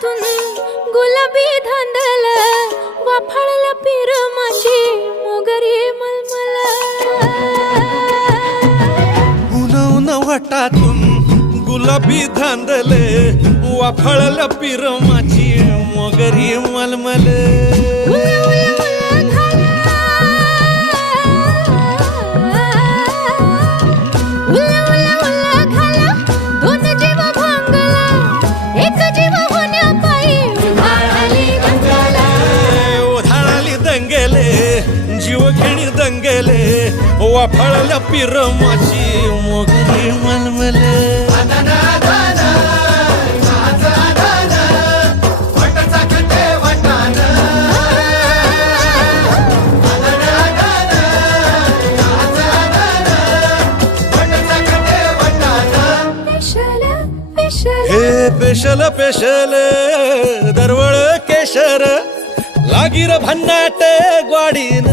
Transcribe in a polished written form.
हातातून गुलाबी धांदल वाफाळला पीर माझी मोगरी मलमल उन उन वाटातून गुलाबी धांदले वाफाळला पीर माझी मोगरी मलमल जीवघेणी दंगेले वाफाळल्या पीर माझी मोगरी मलमले हे पेशल पेशल दरवळ केशर लागिर भन्नाट ग्वाडीन